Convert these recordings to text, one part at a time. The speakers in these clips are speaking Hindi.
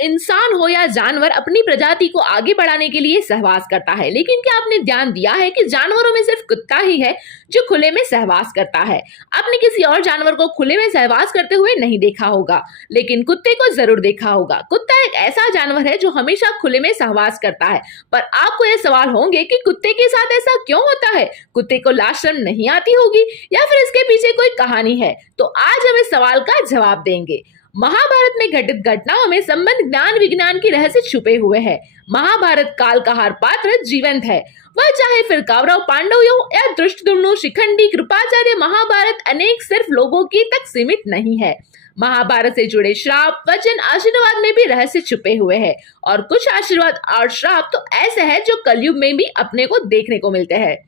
इंसान हो या जानवर अपनी प्रजाति को आगे बढ़ाने के लिए सहवास करता है, लेकिन क्या आपने ध्यान दिया है कि जानवरों में सिर्फ कुत्ता ही है जो खुले में सहवास करता है। आपने किसी और जानवर को खुले में सहवास करते हुए नहीं देखा होगा, लेकिन कुत्ते को जरूर देखा होगा। कुत्ता एक ऐसा जानवर है जो हमेशा खुले में सहवास करता है। पर आपको यह सवाल होंगे कि कुत्ते के साथ ऐसा क्यों होता है? कुत्ते को लाज शर्म नहीं आती होगी या फिर इसके पीछे कोई कहानी है? तो आज हम इस सवाल का जवाब देंगे। महाभारत में घटित घटनाओं में संबंध ज्ञान विज्ञान की रहस्य छुपे हुए हैं। महाभारत काल का हर पात्र जीवंत है, वह चाहे फिर कौरव पांडव हो या धृष्टद्युम्न शिखंडी कृपाचार्य। महाभारत अनेक सिर्फ लोगों की तक सीमित नहीं है। महाभारत से जुड़े श्राप वचन आशीर्वाद में भी रहस्य छुपे हुए हैं, और कुछ आशीर्वाद और श्राप तो ऐसे हैं जो कलयुग में भी अपने को देखने को मिलते हैं।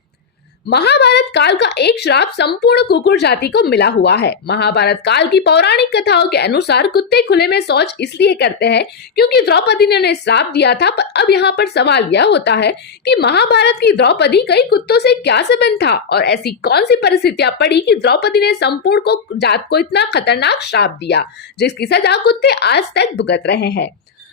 महाभारत काल का एक श्राप संपूर्ण कुकुर जाति को मिला हुआ है। महाभारत काल की पौराणिक कथाओं के अनुसार कुत्ते खुले में शौच इसलिए करते हैं क्योंकि द्रौपदी ने उन्हें श्राप दिया था। पर अब यहाँ पर सवाल यह होता है कि महाभारत की द्रौपदी कई कुत्तों से क्या संबंध था, और ऐसी कौन सी परिस्थितियां पड़ी कि द्रौपदी ने संपूर्ण को जात को इतना खतरनाक श्राप दिया जिसकी सजा कुत्ते आज तक भुगत रहे हैं।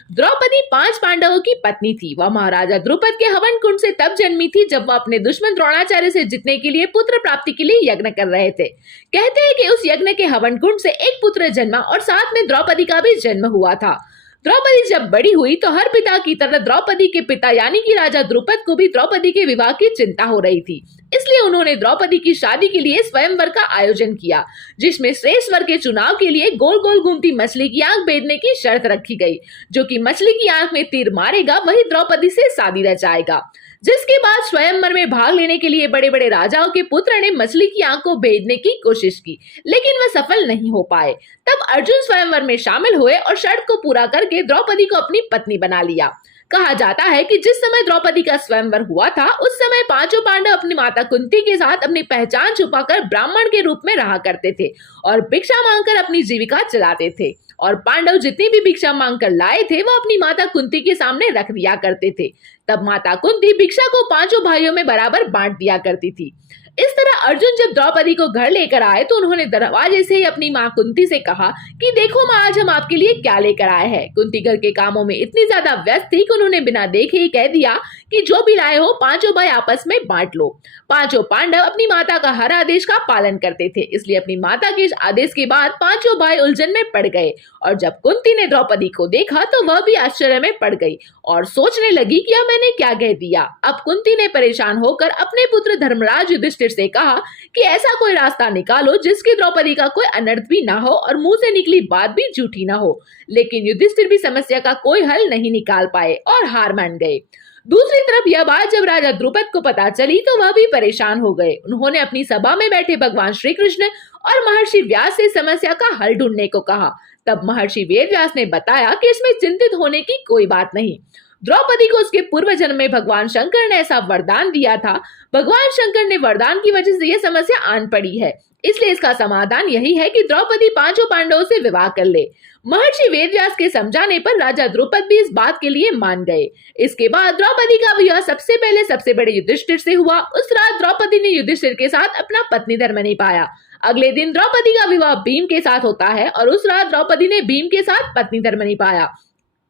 द्रौपदी 5 पांडवों की पत्नी थी। वह महाराजा द्रुपद के हवन कुंड से तब जन्मी थी जब वह अपने दुश्मन द्रोणाचार्य से जीतने के लिए पुत्र प्राप्ति के लिए यज्ञ कर रहे थे। कहते हैं कि उस यज्ञ के हवन कुंड से एक पुत्र जन्मा और साथ में द्रौपदी का भी जन्म हुआ था। द्रौपदी जब बड़ी हुई तो हर पिता की तरह द्रौपदी के पिता यानी कि राजा द्रुपद को भी द्रौपदी के विवाह की चिंता हो रही थी। इसलिए उन्होंने द्रौपदी की शादी के लिए स्वयंवर का आयोजन किया, जिसमें श्रेष्ठ वर के चुनाव के लिए गोल गोल घूमती मछली की आंख बेचने की शर्त रखी गई। जो कि मछली की आंख में तीर मारेगा वही द्रौपदी से शादी रचाएगा। जिसके बाद स्वयंवर में भाग लेने के लिए बड़े बड़े राजाओं के पुत्र ने मछली की आंख को भेदने की कोशिश की, लेकिन वह सफल नहीं हो पाए। तब अर्जुन स्वयंवर में शामिल हुए और शर्त को पूरा करके द्रौपदी को अपनी पत्नी बना लिया। कहा जाता है कि जिस समय द्रौपदी का स्वयंवर हुआ था उस समय 5 पांडव अपनी माता कुंती के साथ अपनी पहचान छुपाकर ब्राह्मण के रूप में रहा करते थे और भिक्षा मांगकर अपनी जीविका चलाते थे। और पांडव जितनी भी भिक्षा मांगकर लाए थे वो अपनी माता कुंती के सामने रख दिया करते थे। तब माता कुंती भिक्षा को 5 भाइयों में बराबर बांट दिया करती थी। इस तरह अर्जुन जब द्रौपदी को घर लेकर आए तो उन्होंने दरवाजे से ही अपनी माँ कुंती से कहा कि देखो माँ, आज हम आपके लिए क्या लेकर आए हैं। कुंती घर के कामों में इतनी ज्यादा व्यस्त थी कि उन्होंने बिना देखे ही कह दिया कि जो भी लाए हो 5 भाई आपस में बांट लो। 5 पांडव अपनी माता का हर आदेश का पालन करते थे, इसलिए अपनी माता के आदेश के बाद 5 भाई उलझन में पड़ गए। और जब कुंती ने द्रौपदी को देखा तो वह भी आश्चर्य में पड़ गई और सोचने लगी कि अब मैंने क्या कह दिया। अब कुंती ने परेशान होकर अपने पुत्र धर्मराज युधिष्ठिर से कहा कि ऐसा कोई रास्ता निकालो जिसकी द्रौपदी का कोई अनर्थ भी ना हो और मुंह से निकली बात भी झूठी ना हो। लेकिन युधिष्ठिर भी समस्या का कोई हल नहीं निकाल पाए और हार मान गए। दूसरी तरफ यह बात जब राजा द्रुपद को पता चली तो वह भी परेशान हो गए। उन्होंने अपनी सभा में बैठे भगवान श्री कृष्ण और महर्षि व्यास से समस्या का हल ढूंढने को कहा। तब महर्षि वेद व्यास ने बताया कि इसमें चिंतित होने की कोई बात नहीं। द्रौपदी को उसके पूर्व जन्म में भगवान शंकर ने ऐसा वरदान दिया था। भगवान शंकर ने वरदान की वजह से यह समस्या आन पड़ी है, इसलिए इसका समाधान यही है कि द्रौपदी 5 पांडवों से विवाह कर ले। महर्षि वेदव्यास के समझाने पर राजा द्रुपद भी इस बात के लिए मान गए। इसके बाद द्रौपदी का विवाह सबसे पहले सबसे बड़े युधिष्ठिर से हुआ। उस रात द्रौपदी ने युधिष्ठिर के साथ अपना पत्नी धर्म निभाया। अगले दिन द्रौपदी का विवाह भीम के साथ होता है और उस रात द्रौपदी ने भीम के साथ पत्नी धर्म निभाया।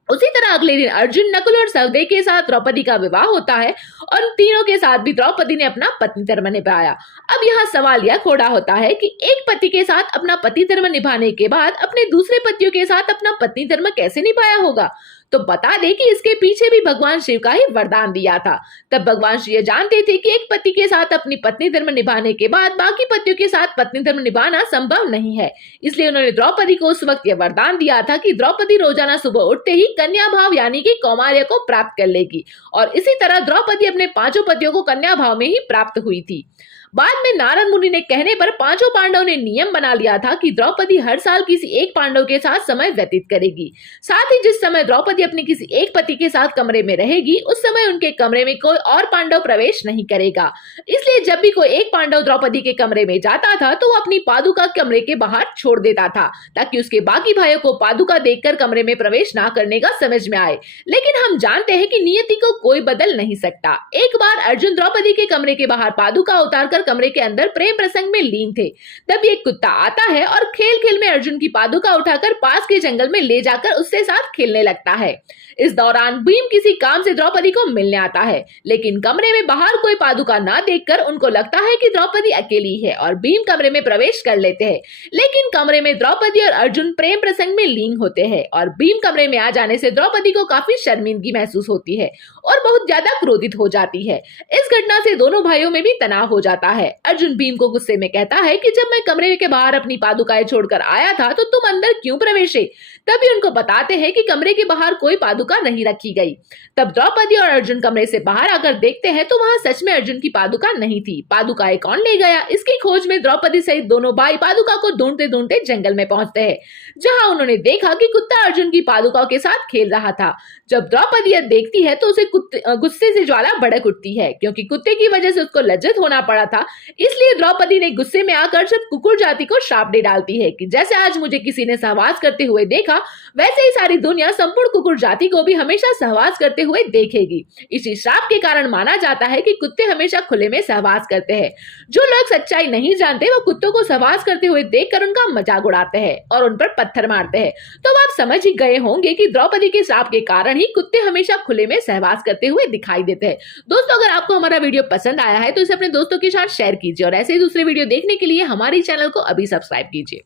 उसी तरह अगले दिन अर्जुन, नकुल और सहदेव के साथ द्रौपदी का विवाह होता है और उन तीनों के साथ भी द्रौपदी ने अपना पत्नी धर्म निभाया। अब यहाँ सवाल यह खड़ा होता है कि एक पति के साथ अपना पति धर्म निभाने के बाद अपने दूसरे पतियों के साथ अपना पत्नी धर्म कैसे निभाया होगा? तो बता दे कि इसके पीछे भी भगवान शिव का ही वरदान दिया था। तब भगवान शिव ये जानते थे कि एक पति के साथ अपनी पत्नी धर्म निभाने के बाद बाकी पतियों के साथ पत्नी धर्म निभाना संभव नहीं है। इसलिए उन्होंने द्रौपदी को उस वक्त यह वरदान दिया था कि द्रौपदी रोजाना सुबह उठते ही कन्या भाव यानी कि कौमार्य को प्राप्त कर लेगी। और इसी तरह द्रौपदी अपने 5 पतियों को कन्या भाव में ही प्राप्त हुई थी। बाद में नारद मुनि ने कहने पर 5 पांडवों ने नियम बना लिया था कि द्रौपदी हर साल किसी एक पांडव के साथ समय व्यतीत करेगी। साथ ही जिस समय द्रौपदी अपने किसी एक पति के साथ कमरे में रहेगी उस समय उनके कमरे में कोई और पांडव प्रवेश नहीं करेगा। इसलिए जब भी कोई एक पांडव द्रौपदी के कमरे में जाता था तो वो अपनी पादुका कमरे के बाहर छोड़ देता था ताकि उसके बाकी भाइयों को पादुका देखकर कमरे में प्रवेश ना करने का समझ में आए। लेकिन हम जानते हैं कि नियति को कोई बदल नहीं सकता। एक बार अर्जुन द्रौपदी के कमरे के बाहर पादुका उतारकर होकर कमरे के अंदर प्रेम प्रसंग में लीन थे। तभी एक कुत्ता आता है और खेल खेल में अर्जुन की पादुका उठाकर पास के जंगल में ले जाकर उससे साथ खेलने लगता है। इस दौरान भीम किसी काम से द्रौपदी को मिलने आता है, लेकिन कमरे में बाहर कोई पादुका ना देखकर उनको लगता है कि द्रौपदी अकेली है और भीम कमरे में प्रवेश कर लेते हैं। लेकिन कमरे में द्रौपदी और अर्जुन प्रेम प्रसंग में लीन होते हैं और भीम कमरे में आ जाने से द्रौपदी को काफी शर्मिंदगी महसूस होती है और बहुत ज्यादा क्रोधित हो जाती है। इस घटना से दोनों भाइयों में भी तनाव हो जाता है। अर्जुन भीम को गुस्से में कहता है कि जब मैं कमरे के बाहर अपनी पादुकाएं छोड़कर आया था तो तुम अंदर क्यों प्रवेशे। तभी उनको बताते हैं कि कमरे के बाहर कोई पादुका नहीं रखी गई। तब द्रौपदी और अर्जुन कमरे से बाहर आकर देखते हैं तो वहां सच में अर्जुन की पादुका नहीं थी। पादुकाएं कौन ले गया, इसकी खोज में द्रौपदी सहित दोनों भाई पादुका को ढूंढते ढूंढते जंगल में पहुंचते हैं, जहां उन्होंने देखा कि कुत्ता अर्जुन की पादुकाओं के साथ खेल रहा था। जब द्रौपदी यह देखती है तो उसे गुस्से से ज्वाला भड़क उठती है, क्योंकि कुत्ते की वजह से उसको लज्जित होना पड़ा था। इसलिए द्रौपदी ने गुस्से में आकर सिर्फ कुकुर जाति को श्राप दे डालती है कि जैसे आज मुझे किसी ने सहवास करते हुए देखा, वैसे ही सारी दुनिया संपूर्ण कुकुर जाति को भी हमेशा सहवास करते हुए देखेगी। इसी श्राप के कारण माना जाता है कि कुत्ते हमेशा खुले में सहवास करते हैं। जो लोग सच्चाई नहीं जानते वो कुत्तों को सहवास करते हुए देखकर उनका मजाक उड़ाते हैं और उन पर पत्थर मारते हैं। तो आप समझ ही गए होंगे कि द्रौपदी के श्राप के कारण ही कुत्ते हमेशा खुले में सहवास करते हुए दिखाई देते हैं। दोस्तों, अगर आपको हमारा वीडियो पसंद आया है तो इसे अपने दोस्तों के साथ शेयर कीजिए और ऐसे ही दूसरे वीडियो देखने के लिए हमारे चैनल को अभी सब्सक्राइब कीजिए।